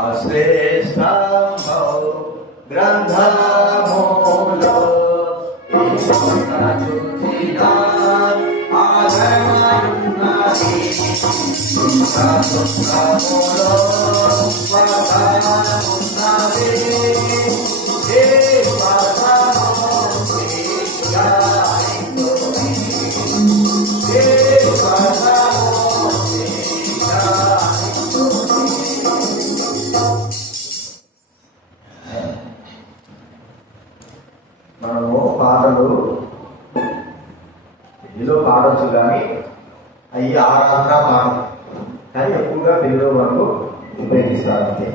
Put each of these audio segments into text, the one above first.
अशेषम्भौ ग्रन्थमूलो आधर्मन्नदि ఎక్కువగా వరకు వాళ్ళు ఉపయోగిస్తారు అంతే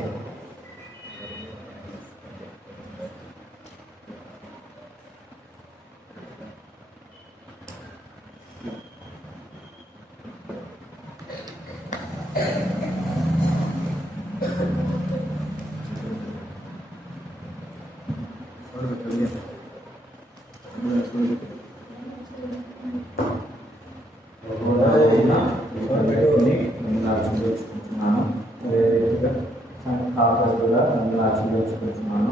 ఆచరించుకుంటున్నాను అదేవిధంగా కాపాడు కూడా మిమ్మల్ని ఆచరించుకుంటున్నాను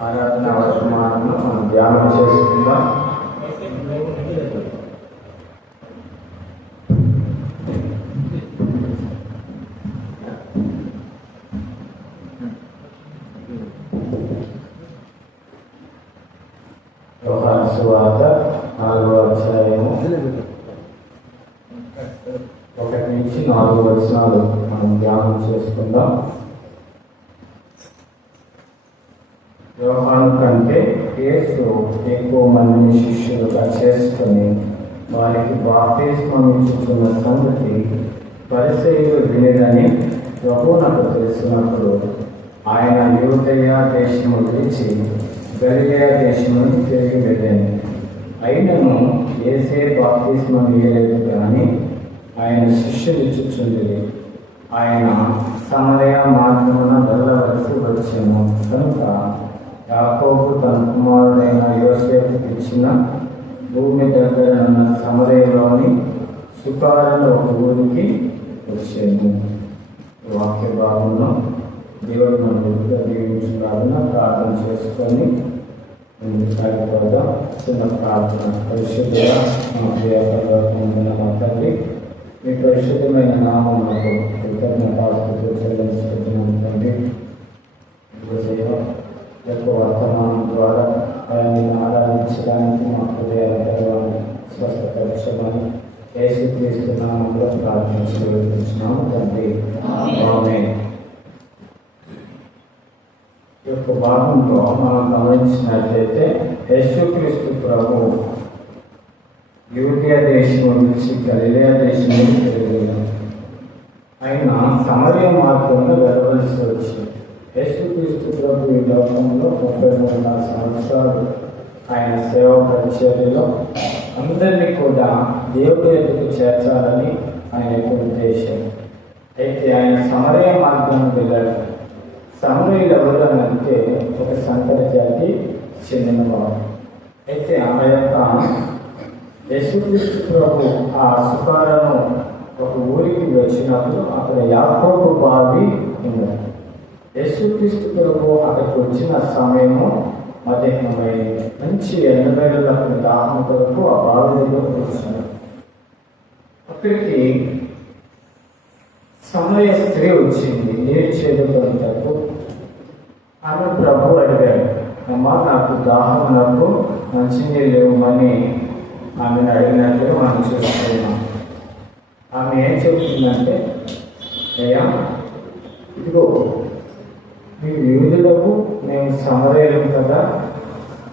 ఆరాధన వర్తమానంలో మనం ధ్యానం చేసుకుందాం యోహాను సువార్త నాలుగో అధ్యాయము ఒకటి నుంచి నాలుగు వచనాలు మనం ధ్యానం చేసుకుందాం యోహాను కంటే యేసు ఎక్కువ మందిని శిష్యులుగా చేసుకుని వారికి బాప్తిస్మం ఇచ్చుతున్న సంగతి పరిచయులు వినిదని ప్రభు నాకు తెలిసినప్పుడు ఆయన యూదయ దేశము విడిచి గలియా దేశము తిరిగి వెళ్ళాను అయినను ఏసే బాప్తిస్మం ఇయ్యలేదు కానీ ఆయన శిష్యులు ఇచ్చుచుంది ఆయన సమరయ మార్గమున వెళ్ళవలసి వచ్చాము కనుక యాకోబు తన కుమారుడైన యోసేపు ఇచ్చిన భూమి దగ్గర ఉన్న సమరయలోని సుకారణ ఒక ఊరికి వచ్చాము వాక్య భాగంలో దేవుడు నన్ను దీవించుకోవాలని ప్రార్థన చేసుకొని ముందుకు చిన్న ప్రార్థన. పరిశుద్ధంగా మా ప్రియ మా మీ పరిశుద్ధమైన నామములకు కృతజ్ఞతాస్తుతులు చెల్లించుకుంటున్నాను తండ్రి. యొక్క వర్తమానం ద్వారా ఆయన్ని ఆరాధించడానికి మా హృదయాలు స్వస్థపరచమని యేసుక్రీస్తు నామంలో ప్రార్థించి తండ్రి. ఆమె యొక్క భాగంలో మనం గమనించినట్లయితే యేసుక్రీస్తు ప్రభు యూటియా దేశం నుంచి గలిలియా దేశం నుంచి ఆయన సమరయ మార్గంలో వెళ్ళవలసి వచ్చింది. యేసుక్రీస్తు ప్రభు ఈ లోకంలో ముప్పై మూడున్నర సంవత్సరాలు ఆయన సేవ పరిచర్యలో అందరినీ కూడా దేవుడి ఎదుగు చేర్చాలని ఆయన యొక్క ఉద్దేశం. అయితే ఆయన సమరయ మార్గం వెళ్ళాడు. సమరయులు ఎవరు అని అంటే ఒక సంకర జాతి చెందినవారు అయితే ఆ యొక్క యేసుక్రీస్తు ప్రభు ఆ సుఖాలను ఒక ఊరికి వచ్చినప్పుడు అక్కడ యాకోబు బావి ఉన్నది యేసుక్రీస్తు ప్రభు అక్కడికి వచ్చిన సమయము మధ్యాహ్నమైంది మంచి ఎండబెడలకు దాహం కొరకు ఆ బావి దగ్గర కూర్చున్నాడు అక్కడికి సమయ స్త్రీ వచ్చింది ఏం చేదుకుంటూ ఆమె ప్రభు అడిగాడు. అమ్మా నాకు దాహం నాకు మంచినీళ్ళు ఇవ్వమని ఆమెను అడిగినట్లుగా మనం చూస్తున్నాం. ఆమె ఏం చెప్తుందంటే అయ్యా ఇదిగో మీ యూదులకు మేము సమరయ్యం కదా.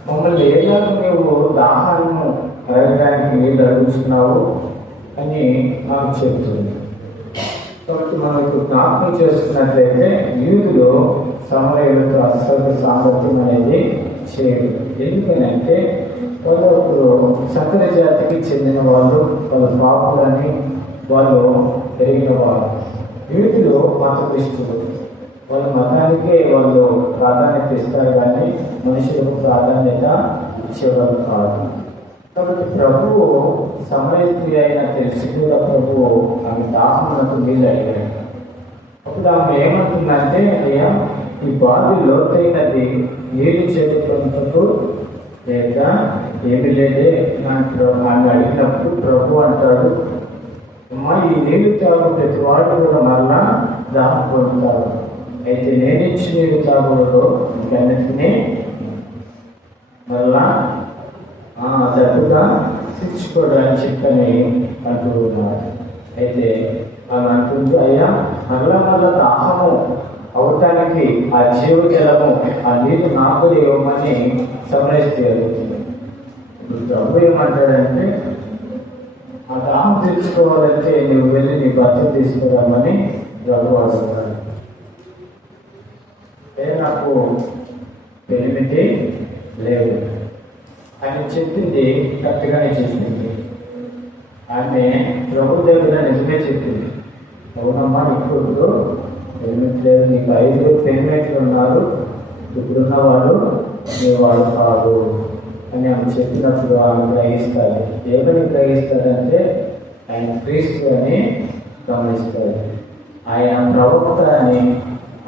మమ్మల్ని ఏదో మేము దాహాన్ని అడగడానికి నీళ్ళు అడుగుతున్నావు? అని నాకు చెప్తుంది. కాబట్టి మనం ఇప్పుడు జ్ఞాపకం చేసుకున్నట్లయితే యూదులో సమరయులతో అసలు సామర్థ్యం అనేది చేయదు ఎందుకనంటే వాళ్ళు సకల జాతికి చెందిన వాళ్ళు వాళ్ళ పాపులని వాళ్ళు పెరిగిన వాళ్ళు. యూదులు మతపిస్తులు వాళ్ళ మతానికే వాళ్ళు ప్రాధాన్యత ఇస్తారు కానీ మనుషులకు ప్రాధాన్యత ఇచ్చేవాళ్ళు కాదు. కాబట్టి ప్రభువు సమయస్త్రి అయిన తెలిసి కూడా ప్రభువు ఆమె దాహమునకు నీళ్ళు అడిగాడు. అప్పుడు ఆమె ఏమంటుందంటే అయ్యా ఈ బావి లోతైనది నీరు చేతులకు లేక ఏమి లేదే నాకు ఆమె అడిగినప్పుడు ప్రభు అంటాడు అమ్మా ఈ నీరు తాగు ప్రతి వాడు కూడా మళ్ళా దాహం పొందుతారు అయితే నేనిచ్చి ఇచ్చి నీరు తాగులో ఇంకన్నిటినీ మళ్ళా ఆ, దగ్గరగా తెచ్చుకోవడానికి చెప్పని అంటూ ఉన్నారు అయితే ఆమె అంటుంది అయ్యా మళ్ళా మళ్ళా దాహము అవటానికి ఆ జీవ జలము ఆ నీరు నాకు ఇవ్వమని సమరస్తే అడుగుతుంది ఇప్పుడు ప్రభు ఏమంటాడంటే ఆ దాహం తెచ్చుకోవాలంటే నువ్వు వెళ్ళి నీ భర్త తీసుకురామని ప్రభు అడుగుతాడు నాకు పెరిమిటి లేవు. ఆయన చెప్పింది కరెక్ట్గానే చెప్పింది. ఆమె ప్రభు దగ్గర నిజమే చెప్పింది. అవునమ్మా ఇప్పుడు పెరిమిట్ లేదు నీకు ఐదు పెరిమిట్లు ఉన్నారు. ఇప్పుడున్నవాడు నీ వాడు కాదు అని ఆమె చెప్పినప్పుడు ఆమె గ్రహిస్తారు ఏమని గ్రహిస్తారంటే ఆయన క్రీస్తు అని గమనిస్తారు ఆయన ప్రవక్త అని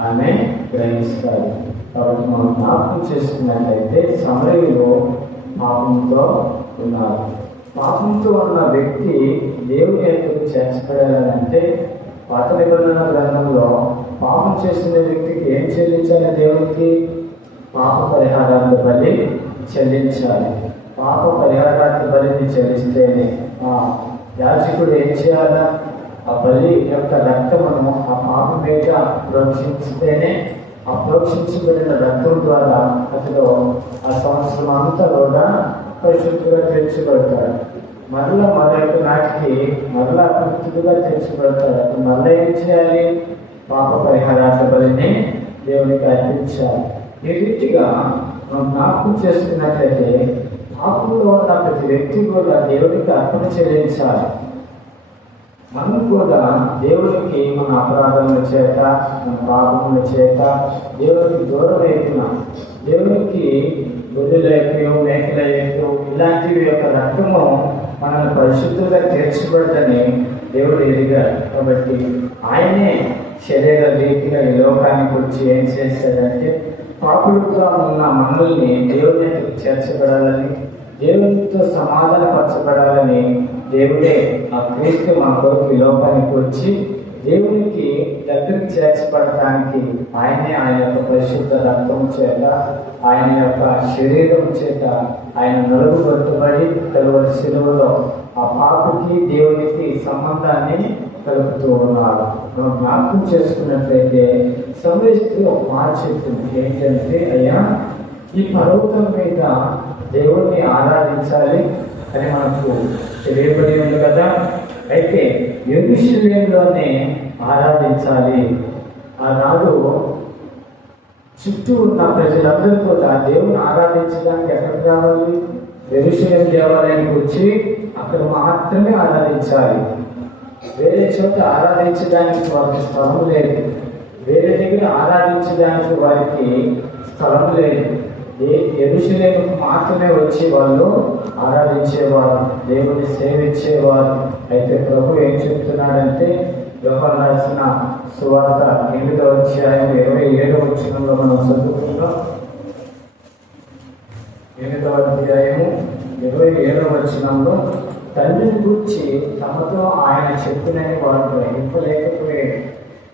ఆమె గ్రహిస్తారు కాబట్టి మనం జ్ఞాపకం చేసుకున్నట్లయితే సమయంలో పాపంతో ఉన్నారు. పాపంతో ఉన్న వ్యక్తి దేవుని ఎక్కడికి చేర్చబడాలంటే పాత నిబంధన గ్రంథంలో పాపం చేసిన వ్యక్తికి ఏం చెల్లించాలి దేవునికి? పాప పరిహారాన్ని బలి చెల్లించాలి. పాప పరిహారాన్ని బలిని చెల్లిస్తేనే ఆ యాజకుడు ఏం చేయాలా? ఆ బలి యొక్క రక్తమును ఆ పాప మీద ప్రోక్షిస్తేనే ఆ ప్రోక్షించబడిన రక్తం ద్వారా అతడు ఆ సంవత్సరం అంతా కూడా పరిశుద్ధిగా తెచ్చుబడతాడు మరలా మరొక నాటికి మరలా అభివృద్ధిగా తెచ్చుబడతాడు అప్పుడు మరలా ఏం చేయాలి? పాప పరిహారాల బలిని దేవునికి అర్పించాలి. ఈ రీతిగా మనం జ్ఞాపకం చేసుకున్నట్లయితే పాపంలో ఉన్న ప్రతి వ్యక్తి కూడా దేవుడికి అర్పణ చెల్లించాలి. మనం కూడా దేవుడికి మన అపరాధముల చేత మన పాపముల చేత దేవుడికి దూరం అవుతున్నాం దేవునికి గొర్రెలైపోయాం మేకలైపోయాం ఇలాంటివి యొక్క రక్తము మనల్ని పరిశుద్ధంగా తీర్చబడ్డని దేవుడు ఎదిగాడు. కాబట్టి ఆయనే శరీర రీతిగా ఈ లోకానికి వచ్చి ఏం చేశాడంటే పాపులుగా ఉన్న మనల్ని దేవుని చేర్చబడాలని దేవునితో సమాధానపరచబడాలని దేవుడే ఆ క్రీస్తు మన కొరకు ఈ లోకానికి వచ్చి దేవునికి దగ్గరికి చేర్చబడటానికి ఆయనే ఆయన యొక్క పరిశుద్ధ రక్తం చేత ఆయన యొక్క శరీరం చేత ఆయన నలుగు కట్టుబడి కలువరి శిలువలో ఆ పాపకి దేవునికి సంబంధాన్ని కలుపుతూ ఉన్నారు మనం జ్ఞాపకం చేసుకున్నట్లయితే సమయస్త్రీ ఒక మాట చెప్తుంది. ఏంటంటే అయ్యా ఈ పర్వతం మీద దేవుణ్ణి ఆరాధించాలి అని మనకు తెలియబడి ఉంది కదా? అయితే ఎరుషులేంలోనే ఆరాధించాలి. ఆనాడు చుట్టూ ఉన్న ప్రజలందరితో ఆ దేవుని ఆరాధించడానికి ఎక్కడికి రావాలి? ఎరుషులేం దేవాలయానికి వచ్చి అక్కడ మాత్రమే ఆరాధించాలి. వేరే చోట ఆరాధించడానికి వారికి స్థలం లేదు. వేరే దగ్గర ఆరాధించడానికి వారికి స్థలం లేదు. ఏ మాత్రమే వచ్చి వాళ్ళు ఆరాధించేవారు దేవుని సేవించేవారు. అయితే ప్రభు ఏం చెప్తున్నాడంటే యోహాను రాసిన సువార్త ఎనిమిదో అధ్యాయం ఇరవై ఏడవ వచ్చినంలో మనం చదువుకుంటాం ఎనిమిదవ అధ్యాయము ఇరవై ఏడవ వచనంలో తండ్రిని గురించి తమతో ఆయన చెప్పినని వారు గ్రహింపలేకపోయాడు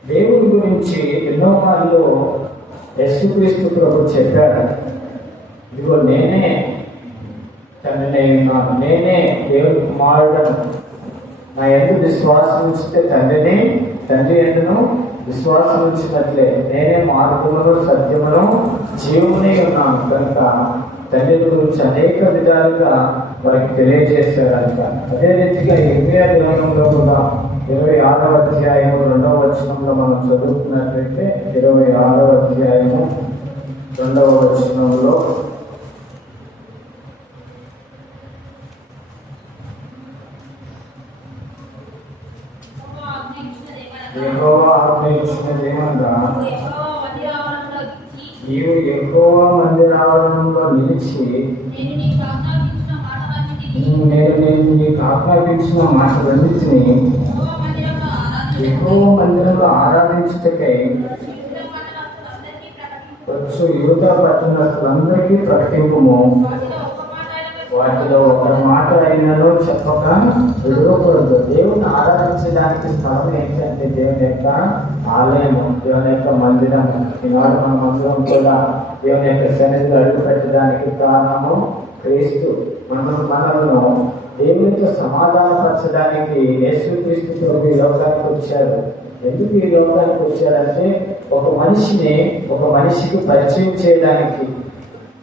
దేవుని గురించి ఎన్నో మార్లు యేసుక్రీస్తు ప్రభు చెప్పాడు. ఇదిగో నేనే తండ్రినే ఉన్నాను నేనే దేవుడు కుమారుడను. నా ఎందుకు విశ్వాసం ఉంచితే తండ్రిని తండ్రి ఎందును విశ్వాసం ఉంచినట్లే. నేనే మార్గమును సత్యమును జీవునే ఉన్నాను. కనుక తండ్రి గురించి అనేక విధాలుగా వారికి తెలియజేశారంట. అదే రీతిగా ఇరవై గ్రంథంలో కూడా ఇరవై ఆరవ అధ్యాయము రెండవ వచనంలో మనం చదువుతున్నట్లయితే ఇరవై ఆరవ అధ్యాయము రెండవ వచనంలో యెహోవా ఆజ్ఞయించినదేమనగా నీవు ఎక్కువ మంది రావడంలో నిలిచి నేను నేను నీకు ఆజ్ఞాపించిన మాటలన్నింటినీ ఎక్కువ మందిరంలో ఆరాధించటకై వచ్చు యువత పట్టణస్తులందరికీ ప్రకటింపుము. వాటిలో ఒక మాట అయినలో చెప్పక విడవకూడదు. దేవుని ఆరాధించడానికి స్థలం ఏంటంటే దేవుని యొక్క ఆలయము దేవుని యొక్క మందిరం ఈనాడు మన మందిరం కూడా దేవుని యొక్క సన్నిధిలో అడుగు పెట్టడానికి కారణము క్రీస్తు. మనం మనలను దేవునితో సమాధానపరచడానికి యేసుక్రీస్తుతో ఈ లోకానికి వచ్చారు ఎందుకు ఈ లోకానికి వచ్చారంటే ఒక మనిషిని ఒక మనిషికి పరిచయం చేయడానికి.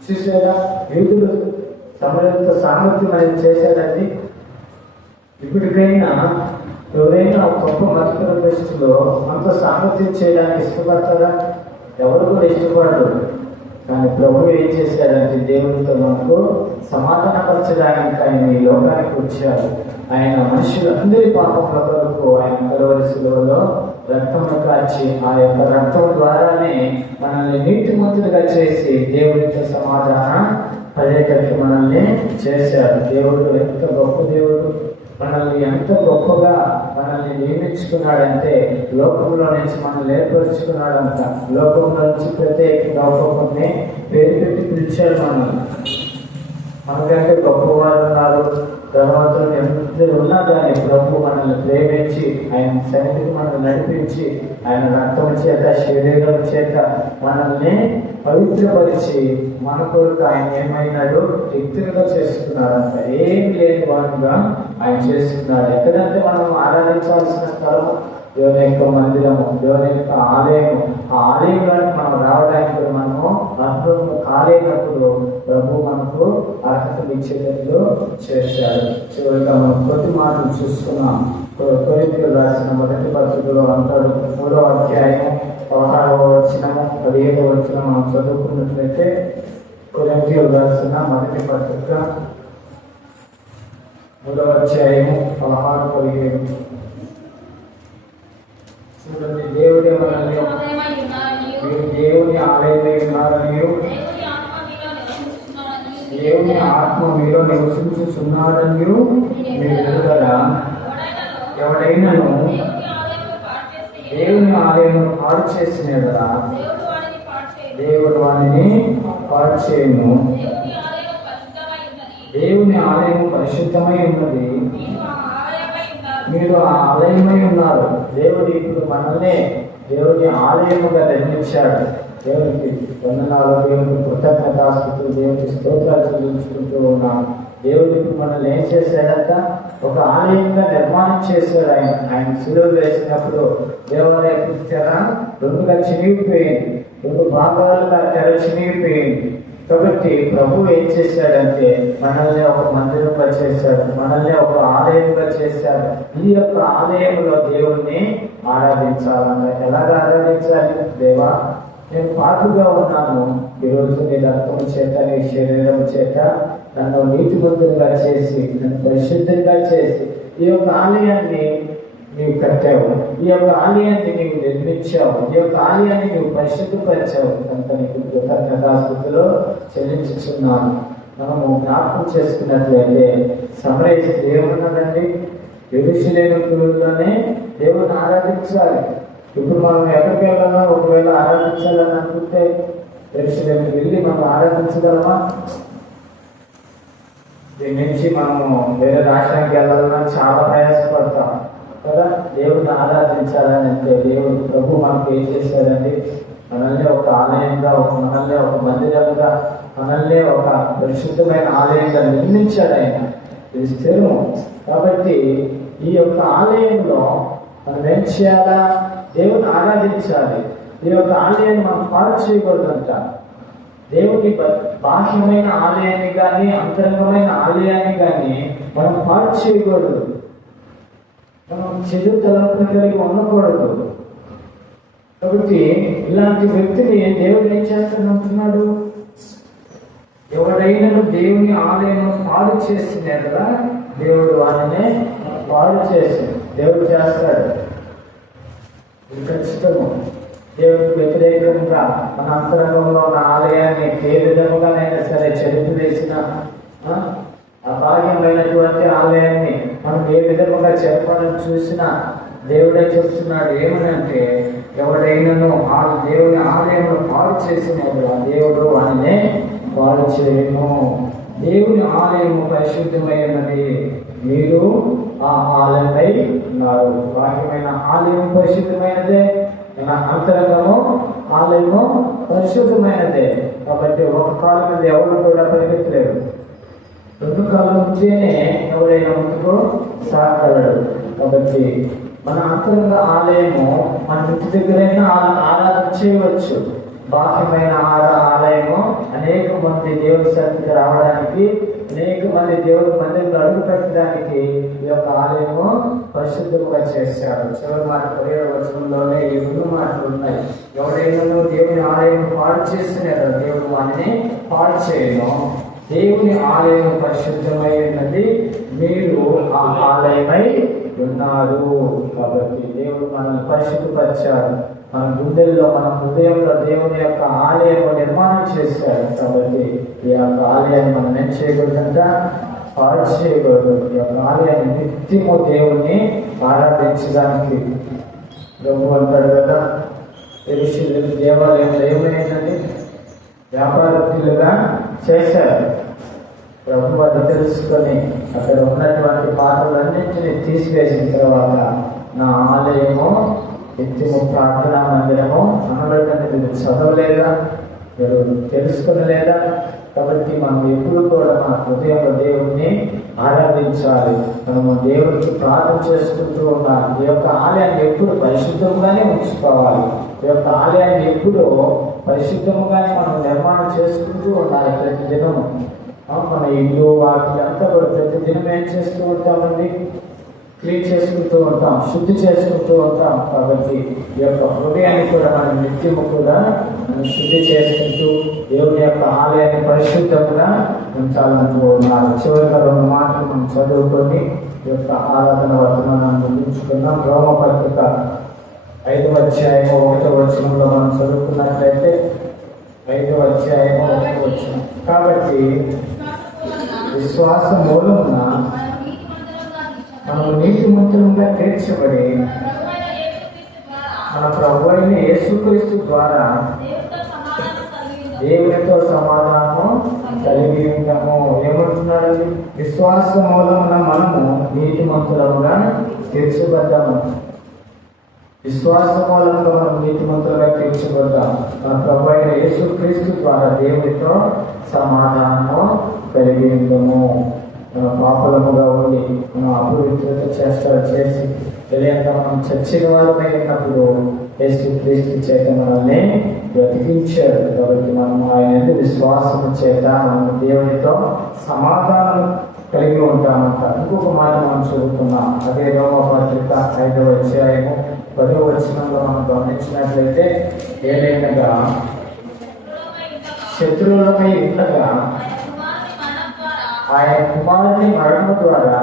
చూసారా యూదులు సమయంతో సామర్థ్యం అనేది చేసేదండి. ఇప్పటికైనా ఎవరైనా గొప్ప మత దృష్టిలో అంత సామర్థ్యం చేయడానికి ఇష్టపడతారా? ఎవరు కూడా ఇష్టపడరు. కానీ ప్రభు ఏం చేశారంటే దేవునితో మనకు సమాధానపరచడానికి ఆయన ఈ లోకానికి వచ్చారు ఆయన మనుషులందరి పాపముల కొరకు ఆయన కలవరి శిలువలో రక్తం కాచి ఆ యొక్క రక్తం ద్వారానే మనల్ని నీతిమంతులుగా చేసి దేవునితో సమాధానం పదేటట్టు మనల్ని చేశారు. దేవుడు ఎంత గొప్ప దేవుడు. మనల్ని ఎంత గొప్పగా మనల్ని నియమించుకున్నాడంటే లోకంలో నుంచి మనల్ని ఏర్పరచుకున్నాడంట. లోకంలో నుంచి ప్రత్యేకంగా ఒక్కొక్కరిని పేరు పెట్టి పిలిచాడు మనల్ని. మనకంటే గొప్పవారు ఉన్నారు. తర్వాత ఎందరు ఉన్నా కానీ ప్రభు మనల్ని ప్రేమించి ఆయన సన్నిధికి మనల్ని నడిపించి ఆయన రక్తం చేత శరీరం చేత మనల్ని పవిత్రపరిచి మన కొరకు ఆయన ఏమైనాడు వ్యక్తులుగా చేసుకున్నాడంట ఏం లేని వాడుగా ఆయన చేస్తున్నారు ఎక్కడంటే మనం ఆరాధించాల్సిన స్థలం దేవుని యొక్క మందిరము దేవుని యొక్క ఆలయము. ఆ ఆలయంలోకి మనం రావడానికి మనము అనుభవం కాలేనప్పుడు ప్రభు మనకు అర్హత ఇచ్చేటట్లు చేశాడు. చివరిగా మనం ప్రతి మాటలు చూసుకున్నాం కొరికలు రాసిన మొదటి పత్రికలో అంటాడు మూడో అధ్యాయం పదహారవ వచ్చినము పదిహేడవ వచ్చిన మనం చదువుకున్నట్లయితే కొరింథీయులు రాసిన మొదటి పత్రిక మూడవ అధ్యాయము పదహారు పదిహేడు. చూడండి దేవుడే మనల్ని మీరు దేవుని ఆలయమై ఉన్నారని. దేవుని ఆత్మ మీలో నివసించుచున్నారని మీరు ఎదుగరా ఎవడైనాను దేవుని ఆలయం పాడు చేసిన దేవుడు వారిని పాడు చేయను. దేవుని ఆలయం పరిశుద్ధమై ఉన్నది. మీరు ఆ ఆలయమై ఉన్నారు. దేవుడు ఇప్పుడు మనల్ని దేవుని ఆలయముగా నిర్మించాడు. దేవునికి వందనాలు దేవునికి కృతజ్ఞతాస్తుతులు దేవునికి స్తోత్రాలు చెల్లించుకుంటూ ఉన్నాం. దేవుడు ఇప్పుడు మనల్ని ఏం చేశాడంట? ఒక ఆలయంగా నిర్మాణం చేశాడు ఆయన. ఆయన సులువు వేసినప్పుడు దేవాలయ తెర రెండుగా చినిగిపోయింది. రెండు భాగాలుగా తెర చినిగిపోయింది. కాబట్టి ప్రభు ఏం చేశాడంటే మనల్ని ఒక మందిరంగా చేశాడు. మనల్ని ఒక ఆలయంగా చేశాడు. ఈ యొక్క ఆలయంలో దేవుణ్ణి ఆరాధించాలన్న ఎలాగ ఆరాధించాలి? దేవా నేను పాటుగా ఉన్నాను. ఈరోజు నీ రక్తం చేత నీ శరీరం చేత నన్ను నీతిమంతులుగా చేసి నన్ను పరిశుద్ధంగా చేసి ఈ యొక్క ఆలయాన్ని నీవు కట్టావు. ఈ యొక్క ఆలయాన్ని నీవు నిర్మించావు. ఈ యొక్క ఆలయాన్ని నీవు పరిశుద్ధపరిచావు. కనుక నీకు కృతజ్ఞతాస్థుతిలో చెల్లించుచున్నాను. మనము జ్ఞాపకం చేసుకున్నట్లయితే సమరయ ఏమన్నదండి ఎరుషులేని దేవుని ఆరాధించాలి. ఇప్పుడు మనం ఎక్కడికి వెళ్ళాలో ఒకవేళ ఆరాధించాలని అనుకుంటే ఎరుషులేని వెళ్ళి మనం ఆరాధించగలమా? దీని నుంచి మనము వేరే రాష్ట్రానికి వెళ్ళాలన్నా చాలా ప్రయాసపడతాం. కదా? దేవుడిని ఆరాధించాలని అంటే దేవుడు ప్రభు మనకు ఏం చేశాడండి? మనల్ని ఒక ఆలయంగా ఒక మనల్ని ఒక మందిరంగా మనల్ని ఒక పరిశుద్ధమైన ఆలయంగా నిర్మించాడు ఆయన. ఇది స్థిరం. కాబట్టి ఈ యొక్క ఆలయంలో మనం ఏం చేయాలా? దేవుని ఆరాధించాలి. ఈ యొక్క ఆలయాన్ని మనం పాడు చేయకూడదంట. దేవుని బాహ్యమైన ఆలయాన్ని కానీ అంతరంగమైన ఆలయాన్ని కానీ మనం పాడు చేయకూడదు. మనం చెడు తలంపులు కలిగి ఉండకూడదు. కాబట్టి ఇలాంటి వ్యక్తిని దేవుడు ఏం చేస్తానంటున్నాడు ఎవడైనా దేవుని ఆలయం పాడు చేస్తున్నా కదా దేవుడు వారిని పాడు చేసి దేవుడు చేస్తాడు. ఇది ఖచ్చితము. దేవుడికి వ్యతిరేకంగా మన అంతరంగంలో ఉన్న ఆలయాన్ని ఏ విధముగానైనా సరే చెరుపు వేసిన అభాగ్యమైనటువంటి ఆలయాన్ని మనం ఏ విధముగా చెప్పాలని చూసినా దేవుడే చెప్తున్నాడు ఏమనంటే ఎవడైనాను ఆ దేవుని ఆలయంలో పాడు చేసినప్పుడు ఆ దేవుడు వారినే పాడు చేయము దేవుని ఆలయము పరిశుద్ధమైనది మీరు ఆ ఆలయంపై ఉన్నారు. వాక్యమైన ఆలయం పరిశుద్ధమైనదే. అంతరంగము ఆలయము పరిశుద్ధమైనదే. కాబట్టి ఒక కాలం మీద ఎవరు కూడా పరిగెత్తలేరు. రెండు కాలం నుంచేనే ఎవరైనా ముందుకు సాగలడు కాబట్టి మన అంతరంగ ఆలయము మన ఇంటి దగ్గరైనా ఆరాధన చేయవచ్చు. బాహ్యమైన ఆలయము అనేక మంది దేవుని రావడానికి అనేక మంది దేవుడు మందిరంలో అడుగు పెట్టడానికి ఈ యొక్క ఆలయము పరిశుద్ధంగా చేశారు. చివరి మాట పదిహేడు వచనంలోనే ఈ రెండు మాటలు ఉన్నాయి. ఎవరైనా దేవుని ఆలయం పాడు చేస్తున్నారో దేవుడు వాటిని పాడు చేయను. దేవుని ఆలయం పరిశుద్ధమై ఉన్నది. మీరు ఆ ఆలయమై ఉన్నారు. కాబట్టి దేవుడు మనల్ని పరిశుద్ధపరిచాడు. మన గుండెల్లో మన హృదయంలో దేవుని యొక్క ఆలయం నిర్మాణం చేశాడు కాబట్టి ఈ యొక్క ఆలయాన్ని మనం ఏం చేయకూడదంట? పాడు చేయకూడదు. ఈ యొక్క ఆలయాన్ని నిత్యము దేవుణ్ణి ఆరాధించడానికి. ప్రభు అంటాడు కదా తెలిసి దేవాలయంలో ఏమైందండి? వ్యాపారస్తులుగా చేశారు. ప్రభు అది తెలుసుకొని అక్కడ ఉన్నటువంటి పాటలన్నింటినీ తీసివేసిన తర్వాత నా ఆలయము నిత్యము ప్రార్థనా మందిరము అనబడినది మీరు చదవలేదా? మీరు తెలుసుకునలేదా? కాబట్టి మనం ఎప్పుడు కూడా మన హృదయంలో దేవుణ్ణి ఆరాధించాలి. మనము దేవుడికి ప్రార్థన చేసుకుంటూ ఉండాలి. ఈ యొక్క ఆలయాన్ని ఎప్పుడు పరిశుద్ధంగానే ఉంచుకోవాలి. ఈ యొక్క ఆలయాన్ని ఎప్పుడు పరిశుద్ధంగానే మనం నిర్మాణం చేసుకుంటూ ఉండాలి ప్రతి దినము మన ఇల్లు వాటి అంతా కూడా ప్రతి దినం ఏం చేస్తూ ఉంటామండి? క్లీన్ చేసుకుంటూ ఉంటాం శుద్ధి చేసుకుంటూ ఉంటాం కాబట్టి ఈ యొక్క హృదయాన్ని కూడా మనం నిత్యము కూడా మనం శుద్ధి చేసుకుంటూ దేవుని యొక్క ఆలయాన్ని పరిశుద్ధంగా ఉంచాలని ఉన్నారు చివరిగా రెండు మాటలు మనం చదువుకొని ఈ యొక్క ఆరాధన వర్తమానాన్ని ముగించుకున్నాం రోమ పత్రిక ఐదవ అధ్యాయము ఒకటో వచనంలో మనం చదువుకున్నట్లయితే ఐదవ అధ్యాయము ఒకటో వచనం. కాబట్టి విశ్వాస మూలమున మనము నీతిమంతులుగా తీర్చబడి. మన ప్రభు అయిన యేసుక్రీస్తు ద్వారా దేవునితో సమాధానము కలిగి ఉంటాము ఏమంటున్నాడండి? విశ్వాస మూలమున మనము నీతిమంతులముగా తీర్చబడ్డాము. విశ్వాస మూలంలో మనం నీతిమంతులుగా తీర్చబడ్డాం. మన ప్రభు అయిన యేసుక్రీస్తు ద్వారా దేవునితో సమాధానము కలిగి ఉంటాము పాపలముగా ఉండి మనం అపవిత్రత చేసి తెలియక మనం చచ్చిన వారమైనప్పుడు ఉన్నప్పుడు యేసుక్రీస్తు చేత మనల్ని బ్రతికించాడు. కాబట్టి మనం ఆయన విశ్వాసం చేత మనం దేవునితో సమాధానం కలిగి ఉంటామంట ఇంకొక మాట మనం చదువుకున్నాం అదే రోమ పత్రిక ఐదవ అధ్యాయము పదవ వచనంలో మనం గమనించినట్లయితే ఏమైనగా శత్రువులపై ఉండగా ఆయన కుమారుని మరణం ద్వారా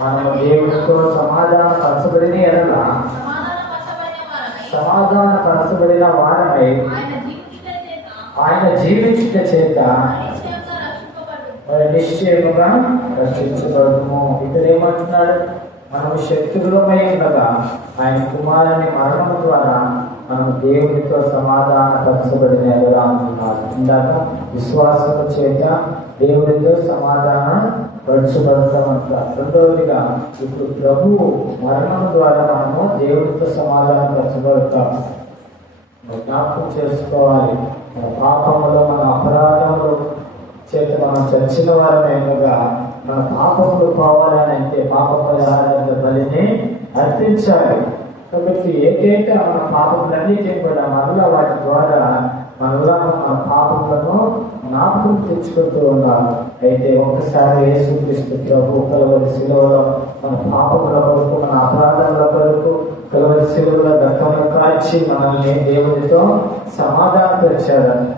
మనము దేవుడితో సమాధాన పరచబడిన ఎడల సమాధాన పరచబడిన వారమై ఆయన జీవించిన చేత మరి నిశ్చయముగా రక్షించబడము ఇక్కడ ఏమంటున్నాడు మనము శత్రువులమై ఉండగా ఆయన కుమారుని మరణం ద్వారా మనం దేవునితో సమాధాన పరచబడిన ఎడల అంటున్నాడు. ఇందాక విశ్వాసము చేత దేవుడితో సమాధానం పరచబడతామంట రెండవదిగా ఇప్పుడు ప్రభు మరణం ద్వారా మనము దేవుడితో సమాధానం పరచబడతాం జ్ఞాపకం చేసుకోవాలి. మన పాపంలో మన అపరాధములు చేత మనం చచ్చిన వారమేముగా మన పాపములు పోవాలని అంటే పాప పరిహారాల బలిని అర్పించాలి. కాబట్టి ఏకైక మన పాపములన్నిటిని కూడా మరలా వాటి ద్వారా మనలో మన పాపములను జ్ఞాపకం తెచ్చుకుంటూ ఉండాలి. అయితే ఒక్కసారి యేసుక్రీస్తు ప్రభు కలవరి శిలువలో మన పాపముల కొరకు మన అపరాధముల కొరకు కలవరి శిలువలో రక్తములు కాల్చి మనల్ని దేవునితో సమాధానపరిచాడని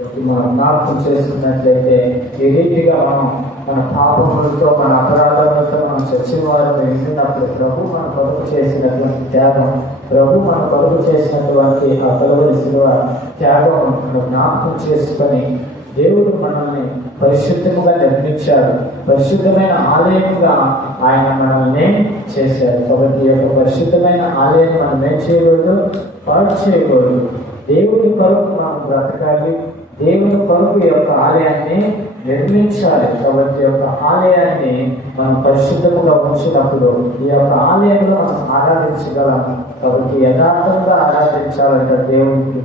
మనం జ్ఞాపకం చేసుకున్నట్లయితే ఈ రీతిగా మనం మన పాపములతో మన అపరాధములతో మనం చచ్చిన వారిని వింటున్నప్పుడు ప్రభు మన కొరకు చేసినటువంటి త్యాగం ప్రభు మన కొరకు చేసినటువంటి ఆ కలవరి శిలువ త్యాగం మనం జ్ఞాపకం చేసుకొని దేవుడు మనల్ని పరిశుద్ధముగా నిర్మించాడు. పరిశుద్ధమైన ఆలయముగా ఆయన మనల్ని చేశాడు. కాబట్టి ఈ యొక్క పరిశుద్ధమైన ఆలయం మనం ఏం చేయకూడదు? పాటు చేయకూడదు. దేవుడి కొరకు మనం బ్రతకాలి. దేవుని కొరకు ఈ యొక్క ఆలయాన్ని నిర్మించాలి. కాబట్టి యొక్క ఆలయాన్ని మనం పరిశుద్ధముగా ఉంచినప్పుడు ఈ యొక్క ఆలయంలో మనం ఆరాధించగలం. కాబట్టి యథార్థంగా ఆరాధించాలంటే దేవుడికి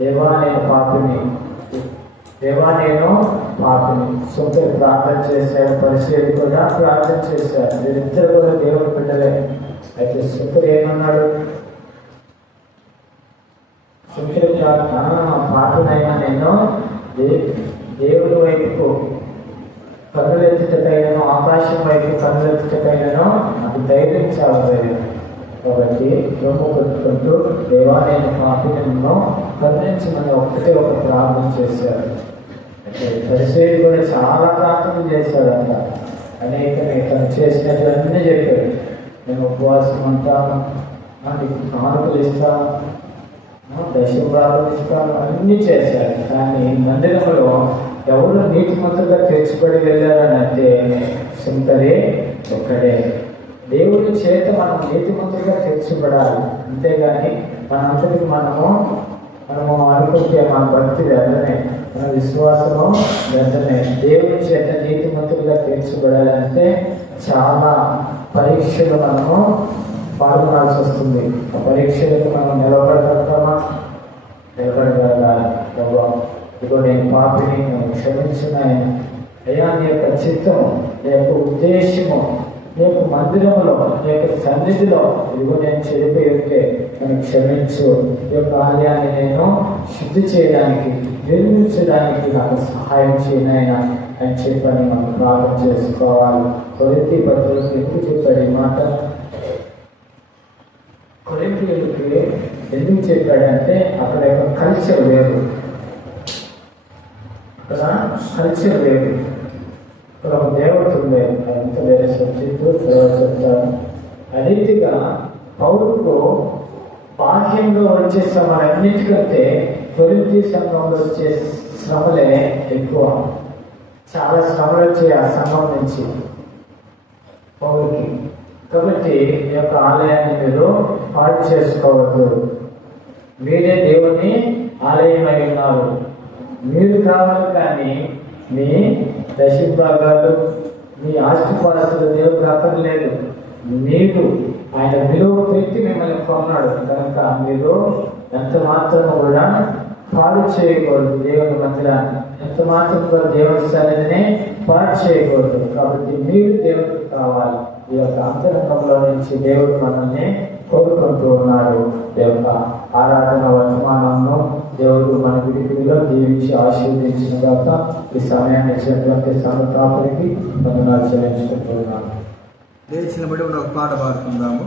దేవా నేను పాపిని దేవా నేను పాపిని సొంత ప్రార్థన చేశారు పరిశీలి కూడా ప్రార్థన చేశారు. వీరిద్దరు కూడా దేవుని బిడ్డలే. అయితే శుక్రుడు ఏమన్నాడు శుక్రుడు ప్రార్థన పాపినైనా నేను దే- దేవుడి వైపు కన్నులెత్తుటకైనను ఆకాశం వైపు కన్నులెత్తుటకైనను నాకు ధైర్యం చాలలేదు కాబట్టి రొమ్ము కొట్టుకుంటూ దేవా నేను పాపినను కరుణించమని ఒక్కటే ఒక ప్రార్థన చేశారు అంటే పరిశీలి కూడా చాలా ప్రార్థన చేశాడంట. అనేక తను చేసినట్లన్నీ చెప్పాడు. నేను ఉపవాసం అంటాను నాకు కానుకలు ఇస్తాను దశభాగం ఇస్తాను అన్ని చేశారు. కానీ మందిరంలో ఎవరు నీతిమంతులుగా తెచ్చిపడి వెళ్ళారని అంటే సుందరే ఒక్కడే. దేవుడి చేత మనం నీతిమంతులుగా తెచ్చిపడాలి అంతేగాని మనంతటికి మనము మనము అనుకుంటే మన భక్తి వెళ్ళనే మన విశ్వాసము వెంటనే దేవుడి చేత నీతిమంతులుగా తీర్చబడాలంటే చాలా పరీక్షలు మనము పాల్గొనాల్సి వస్తుంది ఆ పరీక్షలకు మనం నిలబడగలుగుతామా నిలబడగలగాలి ప్రభా. ఇదిగో నేను పాపిని నేను క్షమించున్నాయని అయ్యా నీ యొక్క చిత్తం నీ యొక్క ఉద్దేశము నీ యొక్క మందిరంలో నీ యొక్క సన్నిధిలో ఇదిగో నేను చెడిపోయి ఉంటే నన్ను క్షమించు. ఈ యొక్క ఆలయాన్ని నేను శుద్ధి చేయడానికి నిర్మించడానికి నాకు సహాయం చేయనైనా అని చెప్పని మనం ప్రార్థన చేసుకోవాలి. కొద్ది పత్రికలు ఎందుకు చెప్పాడు ఈ మాట. కొరింథీయులకి ఎందుకు చెప్పాడంటే అక్కడ యొక్క కల్చర్ వేరు. అక్కడ కల్చర్ వేరు. అక్కడ ఒక దేవత ఉంది. అంత వేరే సబ్జెక్టు తర్వాత చెప్తాను. అన్నిటిగా పౌరుకు బాహ్యంగా వచ్చే శ్రమలన్నిటికంటే కొరింథీ సంఘంలో వచ్చే శ్రమలే ఎక్కువ. చాలా శ్రమలు వచ్చాయి ఆ సంఘం నుంచి పౌరుకి కాబట్టి ఈ యొక్క ఆలయాన్ని మీరు పాడు చేసుకోవద్దు. మీరే దేవుని ఆలయమై ఉన్నారు. మీరు కావాలి కానీ మీ దశభాగాలు మీ ఆస్తిపాస్తులు దేవుడు అక్కర్లేదు మీరు ఆయన విలువ పెట్టి మిమ్మల్ని కొన్నాడు. కనుక మీరు ఎంత మాత్రం కూడా పాడు చేయకూడదు దేవుని మందిరాన్ని. ఎంత మాత్రం కూడా దేవుని సన్నిధిని పాడు చేయకూడదు. కాబట్టి మీరు దేవుడికి కావాలి. ఈ యొక్క అంతరంగంలో నుంచి దేవుడు మనల్ని కోరుకుంటూ ఉన్నాడు. ఈ యొక్క ఆరాధన వర్తమానంలో దేవుడు మన విడిపిడిలో దీవించి ఆశీర్వదించిన తర్వాత ఈ సమయాన్ని ఇచ్చినటువంటి సమతాపరికి మనం చెల్లించుకుంటున్నాను లేచిన బడి ఒక పాట పాడుకుందాము.